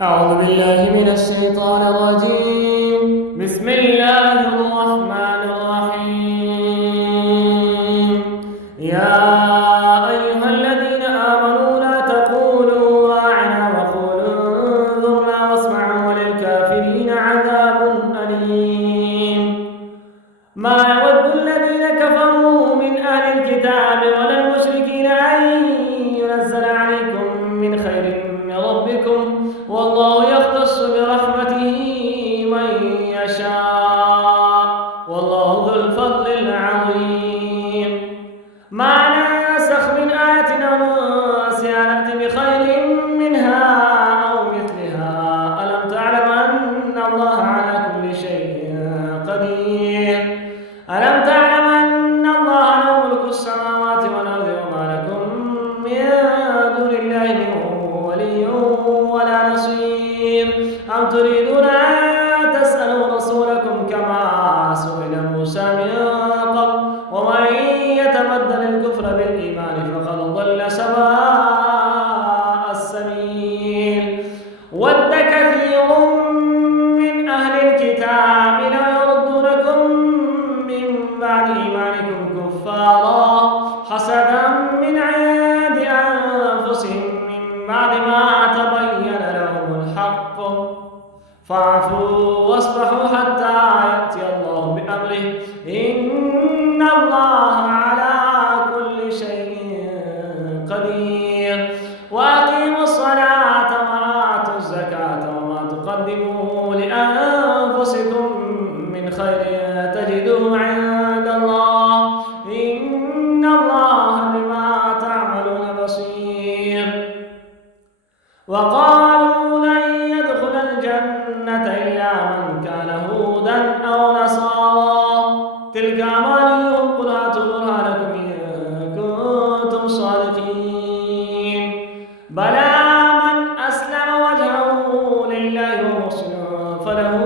أعوذ بالله من الشيطان الرجيم. بسم الله الرحمن الرحيم. يا أيها الذين آمنوا لا تقولوا راعنا وقولوا انظرنا واسمعوا وللكافرين عذاب أليم. ما يود الذين كفروا من أهل الكتاب ولا المشركين أن ينزل عليكم من خير من ربكم، والله يختص برحمته من يشاء، والله ذو الفضل العظيم. ما ننسخ من آية أو ننسها نأتي بخير منها أو مثلها. ألم تعلم أن الله على كل شيء قدير؟ ألم تعلم أن الله له ملك السماوات والأرض وما لكم من دون الله من ولي ولا نصير؟ أم تريدون أن تسألوا رسولكم كما سئل موسى من قبل؟ ومن يتبدل الكفر بالإيمان فقد ضل سواء السبيل. ود كثير من أهل الكتاب لو يردونكم من بعد إيمانكم كفارا حسدا من عند أنفسهم من بعد ما تبين لهم الحق، فاعفوا واصفحوا حتى يأتي الله بأمره، إن الله على كل شيء قدير. وأقيموا الصلاة وآتوا الزكاة وما تقدموا لأنفسكم من خير تجدوه عند الله، إن الله بما تعملون بصير. وقالوا لن يدخل الجنة إلا من كان هودا أو نصارى، تلك أمانيهم قل هاتوا برهانكم إن كنتم صادقين. بلى من أسلم وجهه لله ومحسن فله